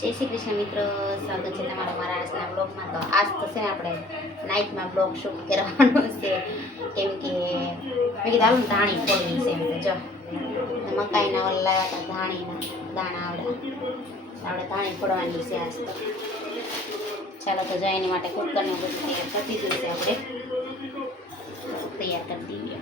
જય શ્રી કૃષ્ણ મિત્રો, સ્વાગત છે તમારું મારા આજના બ્લોગમાં. તો આજ તો છે ને આપણે નાઇટમાં બ્લોગ શૂટ કરવાનો છે, કેમ કે મેં કીધું હાલ ધાણી ફોડવી છે. એમ તો જો મકાઈના ઓલા લાવ્યા હતા, ધાણીના દાણા આપણે ધાણી ફોડવાની છે આજ તો. ચાલો તો જો એની માટે કુકરને બધું તૈયાર કરી દીધું છે. આપણે તૈયાર કરી દઈએ.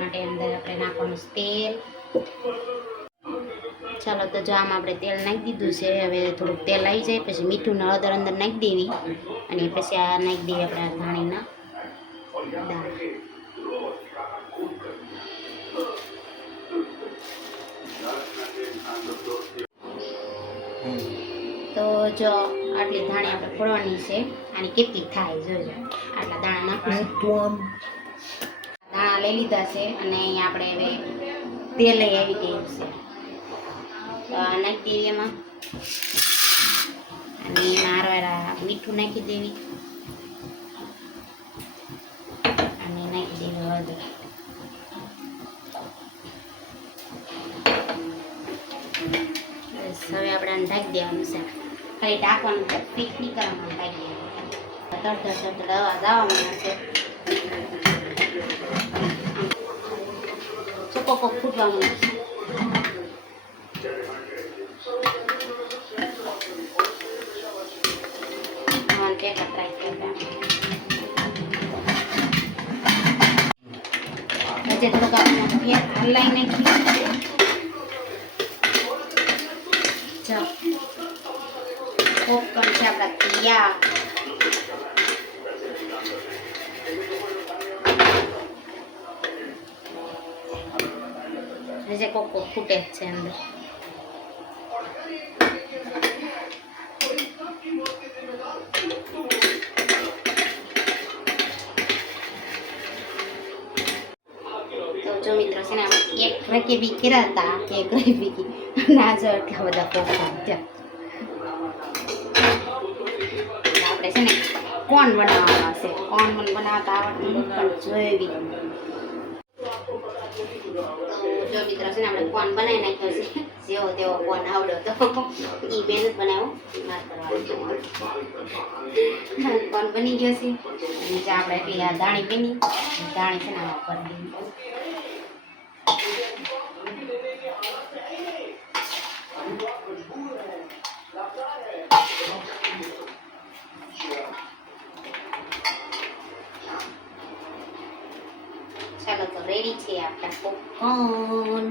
માટે અંદર આપણે નાખવાનું તેલ. ચાલો તો જો આમાં આપણે તેલ નાખી દીધું છે. હવે થોડુંક તેલ આવી જાય પછી મીઠું ને હળદર અંદર નાખી દેવી, અને પછી આ નાખી દઈએ આપણે ધાણીના દાણા. તો જો આટલી ધાણી આપણે ફોડવાની છે. આની કેટલી થાય જોજો. આટલા દાણા નાખીશું. દાણા લઈ લીધા છે અને અહીંયા આપણે હવે તેલ લઈ આવી ગયું છે. તો આ નાખી દેવી એમાં, અને એમાં હારવારા મીઠું નાખી દેવી, અને નાખી દેવી હળદર. બસ હવે આપણે આને ઢાંકી દેવાનું છે. ખાલી ઢાંકવાનું છે, ફીટ નહીં કરવાનું, ઢાંકી દેવાનું. તડતડ અવાજ આવવા માંડશે. ચોખ્ખો ફૂટવા માંડશે. હજી થોડુંક આપણે ફેર હલાઈ નાખીએ. પોપકોર્ન છે આપણા તૈયાર. હજી કોક ફૂટે જ છે અંદર. જો મિત્રો છે ને એક રકેબી કર્યા હતા, એક રકેબી ના જો એટલા બધા પોપકોર્ન ત્યાં. આપણે છે ને કોણ બનાવવાના છે. કોણ મને બનાવતા આવડતું નથી, પણ જોઈવી. તો જો મિત્રો છે ને આપણે કોણ બનાવી નાખ્યો છે. જેવો તેવો કોણ આવડ્યો તો એ બેન જ બનાવ્યો. કોણ બની ગયો છે. નીચે આપણે એટલી આ દાણી પીની દાણી છે ને આમાં કરી દીધી. ચાલો તો રેડી છે આપણા પોપકોર્ન.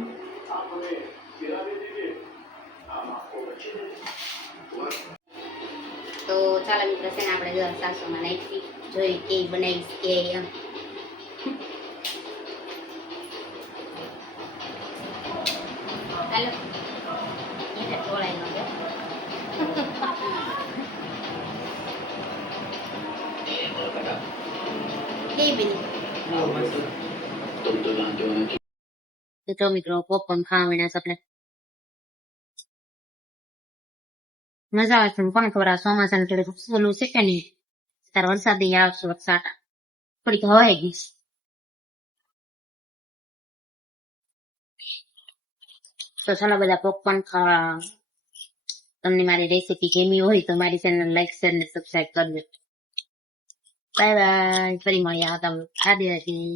તો ચાલો મિત્રો છે ને આપણે જો સાસુમાં નાખી જોઈ કે બનાવીશ કે એમ. હાલો એને ટોળાઈ નો ગયો. કેવી બની? તો મિત્રો પોપકોર્ન ખાવા મળ્યા છે આપણે. મજા આવે છે. કોને ખબર આ ચોમાસાને થોડું ઓલું છે કે નહીં, તાર વરસાદી આવશે. વરસાદ થોડીક હવાઈ ગઈ. તો ચાલો બધા પોપકોર્ન ખાવા. તમને મારી રેસીપી ગમી હોય તો મારી ચેનલ લાઈક શેર ને સબસ્ક્રાઈબ કરજો. Bye bye. ફરી મળીએ. આદિવાસી